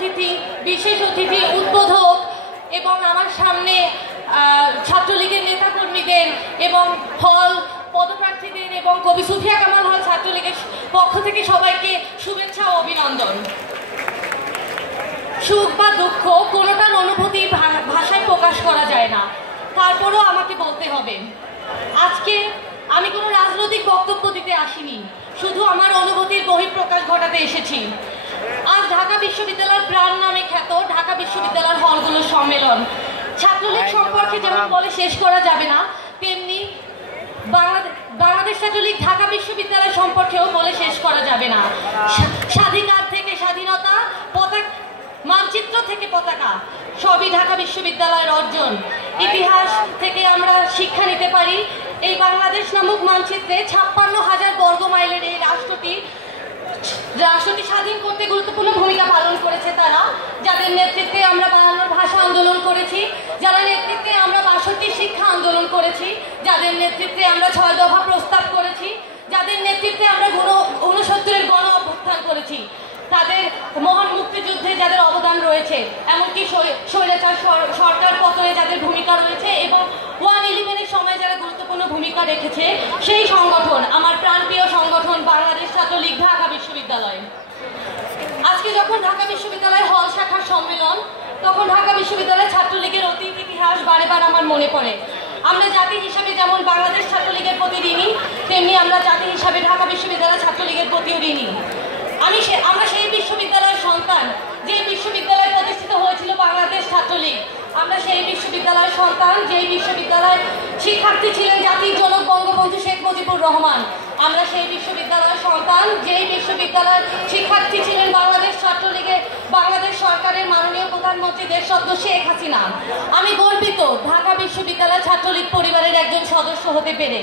অতিথি, বিশেষ অতিথি, উদ্বোধক এবং আমার সামনে ছাত্রলীগের নেতাকর্মীদের এবং হল পদপ্রার্থীদের এবং কবি সুফিয়া কামাল হল ছাত্রলীগের পক্ষ থেকে সবাইকে শুভেচ্ছা ও অভিনন্দন। সুখ বা দুঃখ কোনোটার অনুভূতি ভাষায় প্রকাশ করা যায় না, তারপরও আমাকে বলতে হবে। আজকে আমি কোনো রাজনৈতিক বক্তব্য দিতে আসিনি, শুধু আমার অনুভূতির বহিঃপ্রকাশ ঘটাতে এসেছি। আজ ঢাকা বিশ্ববিদ্যালয়ের প্রাণ নামে খ্যাত ঢাকা বিশ্ববিদ্যালয়ের হলগুলোর সম্মেলন। ছাত্রলীগ সম্পর্কে যেমন বলে শেষ করা যাবে না, তেমনি বাংলাদেশ ছাত্রলীগ ঢাকা বিশ্ববিদ্যালয় সম্পর্কেও বলে শেষ করা যাবে না। স্বাধিকার থেকে স্বাধীনতা, মানচিত্র থেকে পতাকা, সবই ঢাকা বিশ্ববিদ্যালয়ের অর্জন। ইতিহাস থেকে আমরা শিক্ষা নিতে পারি। এই বাংলাদেশ নামক মানচিত্রে 56,000 বর্গ মাইলের এই রাষ্ট্রটি স্বাধীন করতে গুরুত্বপূর্ণ ভূমিকা পালন করেছে তারা, যাদের নেতৃত্বে আমরা বাংলার ভাষা আন্দোলন করেছি, যাদের নেতৃত্বে আমরা 62 শিক্ষা আন্দোলন করেছি, যাদের নেতৃত্বে আমরা 6 দফা প্রস্তাব করেছি, যাদের নেতৃত্বে আমরা 69-এর গণ অভ্যুত্থান করেছি, তাদের মহান মুক্তিযুদ্ধে যাদের অবদান রয়েছে, এমনকি স্বৈরাচার সরকার পতনে যাদের ভূমিকা রয়েছে এবং 111-এর সময় যারা গুরুত্বপূর্ণ ভূমিকা রেখেছে, সেই সংগঠন আমার প্রাণপ্রিয় সংগঠন বাংলাদেশ ছাত্রলীগ ঢাকা বিশ্ববিদ্যালয়। আজকে যখন ঢাকা বিশ্ববিদ্যালয় হল শাখার সম্মেলন, তখন ঢাকা বিশ্ববিদ্যালয় ছাত্রলীগের অতীত ইতিহাস বারেবার আমার মনে পড়ে। আমরা জাতি হিসাবে যেমন বাংলাদেশ ছাত্রলীগের প্রতি ঋণী, তেমনি আমরা জাতি হিসাবে ঢাকা বিশ্ববিদ্যালয় ছাত্রলীগের প্রতিও ঋণী। আমরা সেই বিশ্ববিদ্যালয়ের সন্তান, যে বিশ্ববিদ্যালয় প্রতিষ্ঠিত হয়েছিল বাংলাদেশ ছাত্রলীগ। আমরা সেই বিশ্ববিদ্যালয়ের সন্তান, যেই বিশ্ববিদ্যালয়ের শিক্ষার্থী ছিলেন জাতির জনক বঙ্গবন্ধু শেখ মুজিবুর রহমান। আমরা সেই বিশ্ববিদ্যালয়ের সন্তান, যেই বিশ্ববিদ্যালয়ের শিক্ষার্থী ছিলেন বাংলাদেশ ছাত্রলীগের বাংলাদেশ সরকারের মাননীয় প্রধানমন্ত্রী দেশরত্ন শেখ হাসিনা। আমি গর্বিত ঢাকা বিশ্ববিদ্যালয় ছাত্রলীগ পরিবারের একজন সদস্য হতে পেরে।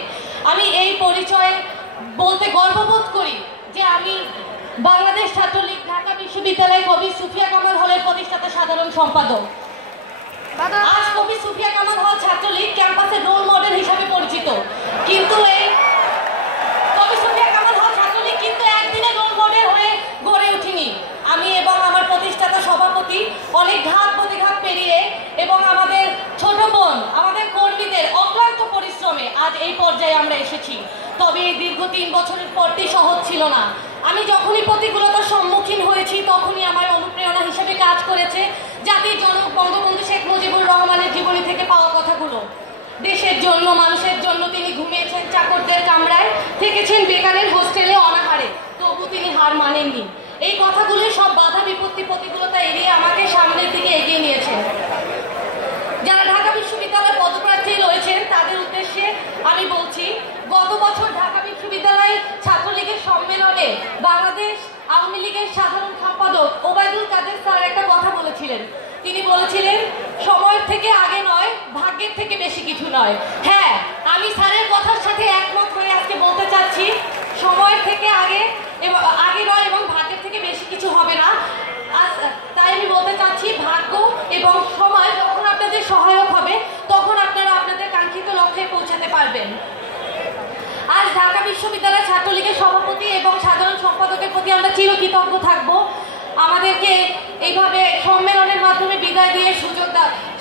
আমি এই পরিচয়ে বলতে গর্ববোধ করি যে আমি বাংলাদেশ ছাত্রলীগ ঢাকা বিশ্ববিদ্যালয় কবি সুফিয়া কামাল হলের প্রতিষ্ঠাতা সাধারণ সম্পাদক। আজ কবি সুফিয়া কামাল হল ছাত্রলীগ ক্যাম্পাসের রোল মডেল হিসাবে পরিচিত, কিন্তু এই কবি সুফিয়া কামাল হল ছাত্রলীগ কিন্তু একদিনে রোল মডেল হয়ে গড়ে উঠিনি। আমি এবং আমার প্রতিষ্ঠাতা সভাপতি অনেক ঘাত প্রতিঘাত পেরিয়ে এবং আমাদের ছোট বোন, আমাদের কর্মীদের অক্লান্ত পরিশ্রমে আজ এই পর্যায়ে আমরা এসেছি। তবে এই দীর্ঘ 3 বছরের পরটি সহজ ছিল না। আমি যখনই প্রতিকূলতার সম্মুখীন হয়েছি, তখনই আমার অনুপ্রেরণা হিসেবে কাজ করেছে জাতির জনক বঙ্গবন্ধু শেখ মুজিবুর রহমানের জীবনী থেকে পাওয়া কথাগুলো। দেশের জন্য, মানুষের জন্য তিনি ঘুমিয়েছেন চাকরদের কামরায়, থেকেছেন বেকারের হোস্টেলে অনাহারে, তবু তিনি হার মানেননি। এই কথাগুলোই সব বাধা বিপত্তি প্রতিকূলতা এড়িয়ে আমাকে সামনের দিকে এগিয়ে নিয়েছেন। যারা ঢাকা বিশ্ববিদ্যালয়ের পদপ্রার্থী রয়েছেন তাদের উদ্দেশ্যে আমি বলছি, গত বছর ঢাকা বিশ্ববিদ্যালয় ছাত্রলীগের সম্মেলনে বাংলাদেশ আওয়ামী লীগের সাধারণ সম্পাদক ওবায়দুল কাদের স্যার একটা কথা বলেছিলেন। তিনি বলেছিলেন, সময়ের থেকে আগে নয়, ভাগ্যের থেকে বেশি কিছু নয়। হ্যাঁ, আমি স্যারের কথার সাথে একমত হয়ে আজকে বলতে চাচ্ছি, সময়ের থেকে আগে নয় এবং ভাগ্যের থেকে বেশি কিছু হবে না। তাই আমি বলতে চাচ্ছি, ভাগ্য এবং সময় যখন আপনাদের সহায়ক হবে, তখন আপনারা আপনাদের কাঙ্ক্ষিত লক্ষ্যে পৌঁছাতে পারবেন। আজ ঢাকা বিশ্ববিদ্যালয় ছাত্রলীগের সভাপতি এবং সাধারণ সম্পাদকের প্রতি আমরা চিরকৃতজ্ঞ থাকব, আমাদেরকে এইভাবে সম্মেলনের মাধ্যমে বিদায় দিয়ে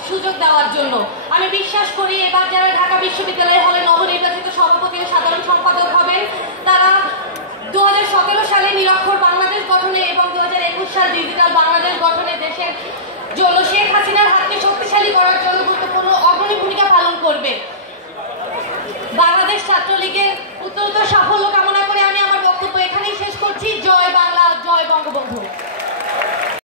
সুযোগ দেওয়ার জন্য। আমি বিশ্বাস করি এবার যারা ঢাকা বিশ্ববিদ্যালয় হলে নবনির্বাচিত সভাপতি ও সাধারণ সম্পাদক হবেন, তারা 2017 সালে নিরক্ষর বাংলাদেশ গঠনে এবং 2021 সাল ডিজিটাল বাংলাদেশ গঠনে দেশের জন্য শেখ হাসিনার হাতকে শক্তিশালী করার জন্য গুরুত্বপূর্ণ অগ্রণী ভূমিকা